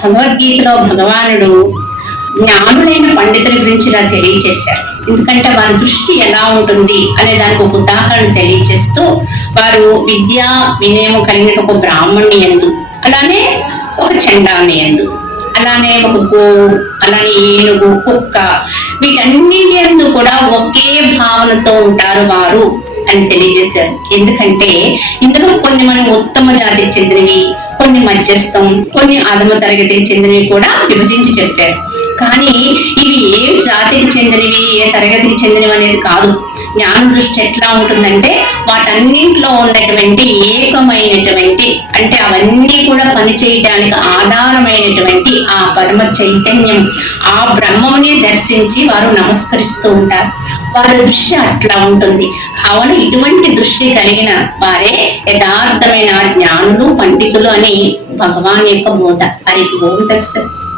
భగవద్గీతలో భగవానుడు జ్ఞానులైన పండితుల గురించి ఇలా తెలియచేశారు. ఎందుకంటే వారి దృష్టి ఎలా ఉంటుంది అనే దానికి ఒక ఉదాహరణ తెలియచేస్తూ, వారు విద్యా వినయము కలిగిన ఒక బ్రాహ్మణుని యందు, అలానే ఒక చండాలుని యందు, అలానే ఒక గోవు, అలానే ఏనుగు, కుక్క, వీటన్నిటి యందు కూడా ఒకే భావనతో ఉంటారు వారు అని తెలియజేశారు. ఎందుకంటే ఇందులో కొన్ని మనం ఉత్తమ జాతికి చెందినవి, కొన్ని మధ్యస్థం, కొన్ని అధమ తరగతికి చెందినవి కూడా విభజించి చెప్పారు. కానీ ఇవి ఏ జాతికి చెందినవి, ఏ తరగతికి చెందినవి అనేది కాదు. జ్ఞాన దృష్టి ఎట్లా ఉంటుందంటే వాటన్నింటిలో ఉన్నటువంటి ఏకమైనటువంటి, అంటే అవన్నీ కూడా పనిచేయటానికి ఆధారమైనటువంటి ఆ పరమ చైతన్యం, ఆ బ్రహ్మముని దర్శించి వారు నమస్కరిస్తూ ఉంటారు. వారి దృష్టి అట్లా ఉంటుంది. కావున ఇటువంటి దృష్టి కలిగిన వారే యథార్థమైన జ్ఞానులు, పండితులు అని భగవాన్ యొక్క బోధ. హరి ఓం తస్సత్.